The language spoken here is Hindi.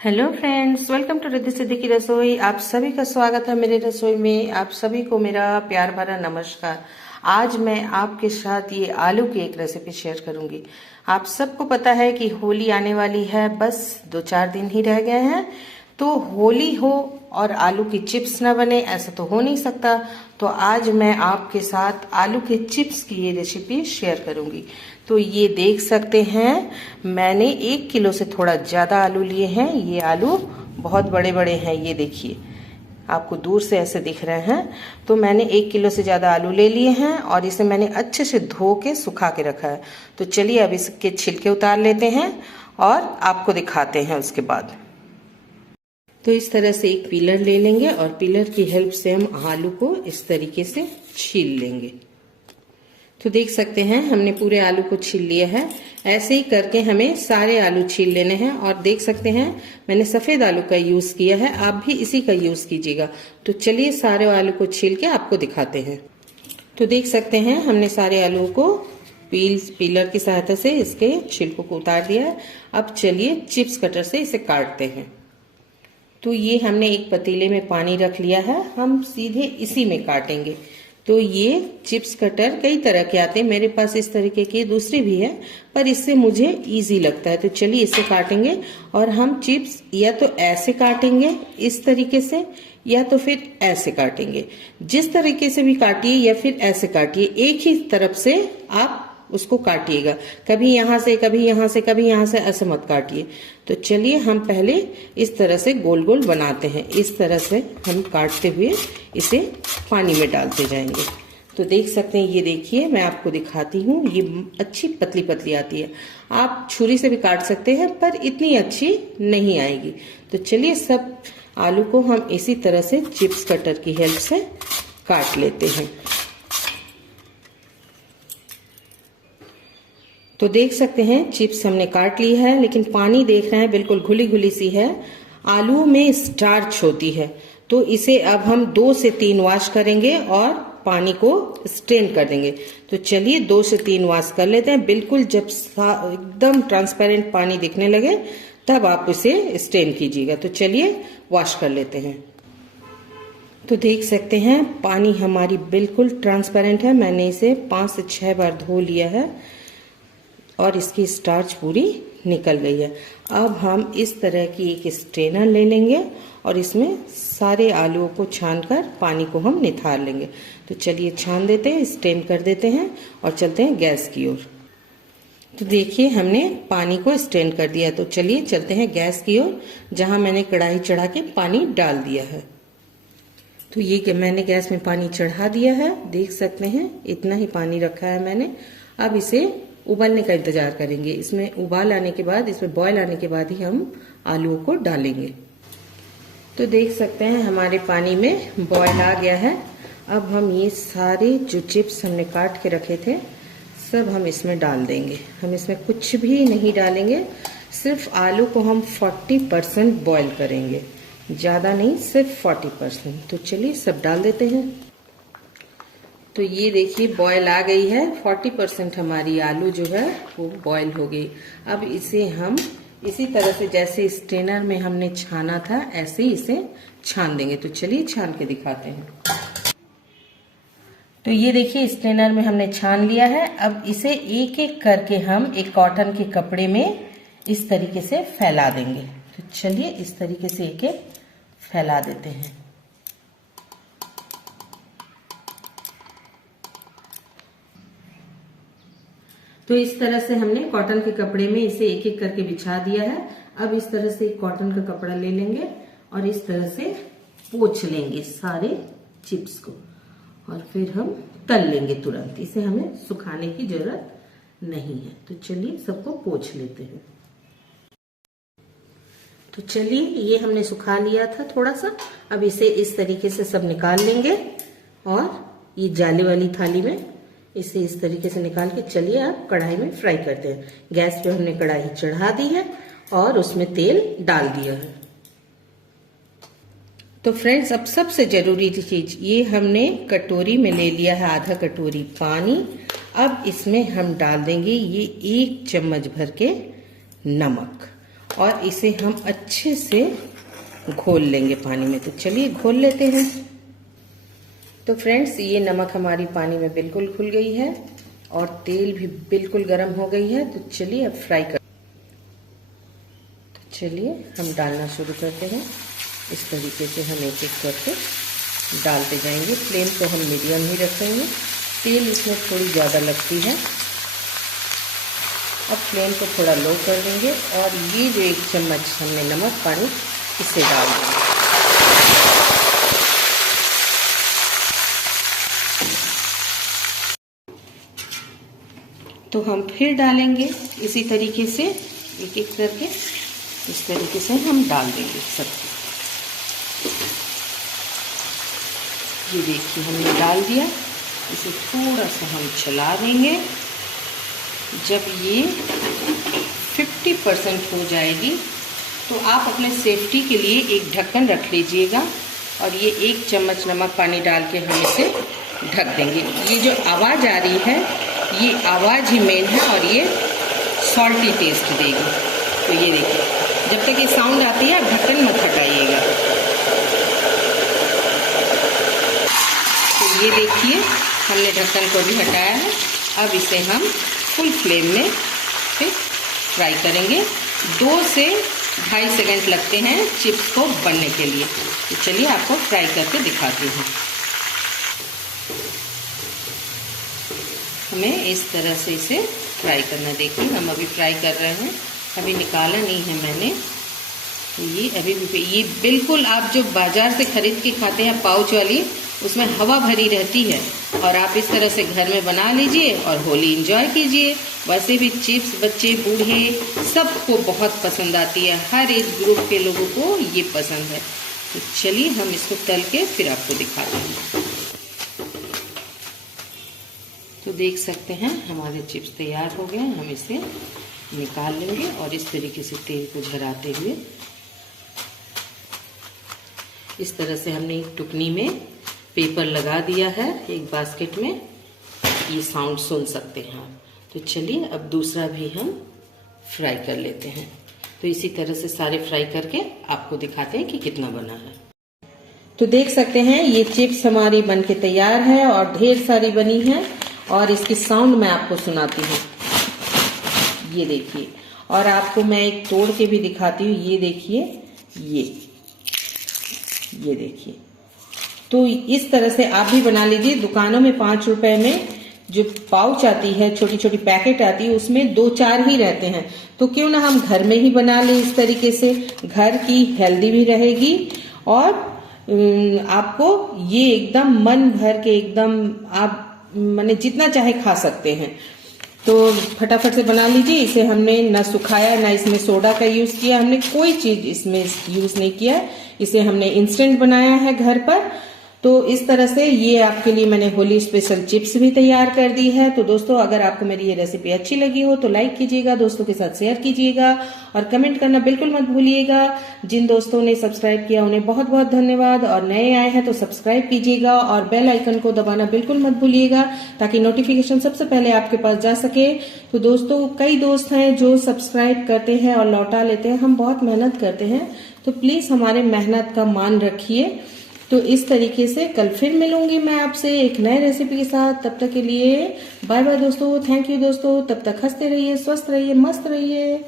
Hello friends, welcome to Riddhi Siddhi की रसोई। आप सभी का स्वागत है मेरे रसोई में। आप सभी को मेरा प्यार भरा नमस्कार। आज मैं आपके साथ ये आलू की एक रेसिपी शेयर करूंगी। आप सबको पता है कि होली आने वाली है, बस 2-4 दिन ही रह गए हैं। तो होली हो और आलू की चिप्स ना बने, ऐसा तो हो नहीं सकता। तो आज मैं आपके साथ आलू के चिप्स की ये रेसिपी शेयर करूंगी। तो ये देख सकते हैं, मैंने 1 किलो से थोड़ा ज़्यादा आलू लिए हैं। ये आलू बहुत बड़े बड़े हैं, ये देखिए, आपको दूर से ऐसे दिख रहे हैं। तो मैंने 1 किलो से ज़्यादा आलू ले लिए हैं और इसे मैंने अच्छे से धो के सुखा के रखा है। तो चलिए अब इसके छिलके उतार लेते हैं और आपको दिखाते हैं उसके बाद। तो इस तरह से एक पीलर ले लेंगे और पीलर की हेल्प से हम आलू को इस तरीके से छील लेंगे। तो देख सकते हैं हमने पूरे आलू को छील लिया है। ऐसे ही करके हमें सारे आलू छील लेने हैं। और देख सकते हैं मैंने सफेद आलू का यूज किया है, आप भी इसी का यूज कीजिएगा। तो चलिए सारे आलू को छील के आपको दिखाते हैं। तो देख सकते हैं हमने सारे आलू को पीलर की सहायता से इसके छिलकों को उतार दिया है। अब चलिए चिप्स कटर से इसे काटते हैं। तो ये हमने एक पतीले में पानी रख लिया है, हम सीधे इसी में काटेंगे। तो ये चिप्स कटर कई तरह के आते हैं, मेरे पास इस तरीके के दूसरे भी है, पर इससे मुझे इजी लगता है। तो चलिए इससे काटेंगे। और हम चिप्स या तो ऐसे काटेंगे इस तरीके से, या तो फिर ऐसे काटेंगे। जिस तरीके से भी काटिए या फिर ऐसे काटिए, एक ही तरफ से आप उसको काटिएगा। कभी यहाँ से, कभी यहाँ से, कभी यहाँ से, ऐसे मत काटिए। तो चलिए हम पहले इस तरह से गोल गोल बनाते हैं। इस तरह से हम काटते हुए इसे पानी में डालते जाएंगे। तो देख सकते हैं, ये देखिए मैं आपको दिखाती हूँ, ये अच्छी पतली पतली आती है। आप छुरी से भी काट सकते हैं, पर इतनी अच्छी नहीं आएगी। तो चलिए सब आलू को हम इसी तरह से चिप्स कटर की हेल्प से काट लेते हैं। तो देख सकते हैं चिप्स हमने काट ली है, लेकिन पानी देख रहे हैं बिल्कुल घुली घुली सी है। आलू में स्टार्च होती है, तो इसे अब हम 2 से 3 वॉश करेंगे और पानी को स्ट्रेन कर देंगे। तो चलिए 2 से 3 वॉश कर लेते हैं। बिल्कुल जब एकदम ट्रांसपेरेंट पानी दिखने लगे तब आप इसे स्ट्रेन कीजिएगा। तो चलिए वॉश कर लेते हैं। तो देख सकते हैं पानी हमारी बिल्कुल ट्रांसपेरेंट है। मैंने इसे 5 से 6 बार धो लिया है और इसकी स्टार्च पूरी निकल गई है। अब हम इस तरह की एक स्ट्रेनर ले लेंगे और इसमें सारे आलूओं को छानकर पानी को हम निथार लेंगे। तो चलिए छान देते हैं, स्ट्रेन कर देते हैं और चलते हैं गैस की ओर। तो देखिए हमने पानी को स्ट्रेन कर दिया। तो चलिए चलते हैं गैस की ओर, जहां मैंने कढ़ाई चढ़ा के पानी डाल दिया है। तो ये कि मैंने गैस में पानी चढ़ा दिया है, देख सकते हैं इतना ही पानी रखा है मैंने। अब इसे उबलने का इंतजार करेंगे। इसमें उबाल आने के बाद, इसमें बॉयल आने के बाद ही हम आलूओं को डालेंगे। तो देख सकते हैं हमारे पानी में बॉयल आ गया है। अब हम ये सारे जो चिप्स हमने काट के रखे थे सब हम इसमें डाल देंगे। हम इसमें कुछ भी नहीं डालेंगे, सिर्फ आलू को हम 40% बॉयल करेंगे, ज़्यादा नहीं, सिर्फ 40%। तो चलिए सब डाल देते हैं। तो ये देखिए बॉयल आ गई है, 40% हमारी आलू जो है वो बॉयल हो गई। अब इसे हम इसी तरह से जैसे स्ट्रेनर में हमने छाना था ऐसे ही इसे छान देंगे। तो चलिए छान के दिखाते हैं। तो ये देखिए स्ट्रेनर में हमने छान लिया है। अब इसे एक एक करके हम एक कॉटन के कपड़े में इस तरीके से फैला देंगे। तो चलिए इस तरीके से एक एक फैला देते हैं। तो इस तरह से हमने कॉटन के कपड़े में इसे एक एक करके बिछा दिया है। अब इस तरह से एक कॉटन का कपड़ा ले लेंगे और इस तरह से पोंछ लेंगे सारे चिप्स को, और फिर हम तल लेंगे तुरंत। इसे हमें सुखाने की जरूरत नहीं है। तो चलिए सबको पोंछ लेते हैं। तो चलिए ये हमने सुखा लिया था थोड़ा सा। अब इसे इस तरीके से सब निकाल लेंगे और ये जाली वाली थाली में इसे इस तरीके से निकाल के चलिए अब कढ़ाई में फ्राई करते हैं। गैस पे हमने कढ़ाई चढ़ा दी है और उसमें तेल डाल दिया है। तो फ्रेंड्स अब सबसे जरूरी चीज, ये हमने कटोरी में ले लिया है आधा कटोरी पानी। अब इसमें हम डाल देंगे ये 1 चम्मच भर के नमक और इसे हम अच्छे से घोल लेंगे पानी में। तो चलिए घोल लेते हैं। तो फ्रेंड्स, ये नमक हमारी पानी में बिल्कुल घुल गई है और तेल भी बिल्कुल गर्म हो गई है। तो चलिए अब फ्राई कर, तो चलिए हम डालना शुरू करते हैं। इस तरीके से हम एक एक करके डालते जाएंगे। फ्लेम को हम मीडियम ही रखेंगे, तेल इसमें थोड़ी ज़्यादा लगती है। अब फ्लेम को थोड़ा लो कर देंगे और ये जो 1 चम्मच हमने नमक पानी इसे डाल देंगे। तो हम फिर डालेंगे इसी तरीके से एक एक करके, इस तरीके से हम डाल देंगे सब। ये देखिए हमने डाल दिया। इसे थोड़ा सा हम चला देंगे। जब ये 50% हो जाएगी तो आप अपने सेफ्टी के लिए एक ढक्कन रख लीजिएगा और ये 1 चम्मच नमक पानी डाल के हम इसे ढक देंगे। ये जो आवाज़ आ रही है, ये आवाज़ ही मेन है और ये सॉल्टी टेस्ट देगी। तो ये देखिए, जब तक ये साउंड आती है आप ढक्कन मत हटाइएगा। तो ये देखिए हमने ढक्कन को भी हटाया है। अब इसे हम फुल फ्लेम में फिर फ्राई करेंगे। 2 से 2.5 सेकंड लगते हैं चिप्स को बनने के लिए। तो चलिए आपको फ्राई करके दिखाती हूँ। हमें इस तरह से इसे फ्राई करना। देखिए हम अभी फ्राई कर रहे हैं, अभी निकाला नहीं है मैंने। ये अभी भी ये बिल्कुल आप जो बाजार से खरीद के खाते हैं पाउच वाली, उसमें हवा भरी रहती है। और आप इस तरह से घर में बना लीजिए और होली एंजॉय कीजिए। वैसे भी चिप्स बच्चे बूढ़े सबको बहुत पसंद आती है, हर एज ग्रुप के लोगों को ये पसंद है। तो चलिए हम इसको तल के फिर आपको दिखाते हैं। तो देख सकते हैं हमारे चिप्स तैयार हो गए। हम इसे निकाल लेंगे और इस तरीके से तेल को झराते हुए इस तरह से हमने एक टुकनी में पेपर लगा दिया है, एक बास्केट में। ये साउंड सुन सकते हैं आप। तो चलिए अब दूसरा भी हम फ्राई कर लेते हैं। तो इसी तरह से सारे फ्राई करके आपको दिखाते हैं कि कितना बना है। तो देख सकते हैं ये चिप्स हमारी बनके तैयार है और ढेर सारी बनी है। और इसकी साउंड मैं आपको सुनाती हूँ। ये देखिए, और आपको मैं एक तोड़ के भी दिखाती हूँ। ये देखिए, ये देखिए। तो इस तरह से आप भी बना लीजिए। दुकानों में 5 रुपए में जो पाउच आती है, छोटी छोटी पैकेट आती है, उसमें 2-4 ही रहते हैं। तो क्यों ना हम घर में ही बना लें इस तरीके से। घर की हेल्दी भी रहेगी और आपको ये एकदम मन भर के एकदम आप माने जितना चाहे खा सकते हैं। तो फटाफट से बना लीजिए। इसे हमने ना सुखाया, ना इसमें सोडा का यूज किया, हमने कोई चीज इसमें यूज नहीं किया। इसे हमने इंस्टेंट बनाया है घर पर। तो इस तरह से ये आपके लिए मैंने होली स्पेशल चिप्स भी तैयार कर दी है। तो दोस्तों, अगर आपको मेरी ये रेसिपी अच्छी लगी हो तो लाइक कीजिएगा, दोस्तों के साथ शेयर कीजिएगा और कमेंट करना बिल्कुल मत भूलिएगा। जिन दोस्तों ने सब्सक्राइब किया उन्हें बहुत बहुत धन्यवाद, और नए आए हैं तो सब्सक्राइब कीजिएगा और बेल आइकन को दबाना बिल्कुल मत भूलिएगा ताकि नोटिफिकेशन सबसे पहले आपके पास जा सके। तो दोस्तों, कई दोस्त हैं जो सब्सक्राइब करते हैं और लौटा लेते हैं। हम बहुत मेहनत करते हैं, तो प्लीज हमारे मेहनत का मान रखिए। तो इस तरीके से कल फिर मिलूंगी मैं आपसे एक नए रेसिपी के साथ। तब तक के लिए बाय बाय दोस्तों, थैंक यू दोस्तों। तब तक हंसते रहिए, स्वस्थ रहिए, मस्त रहिए।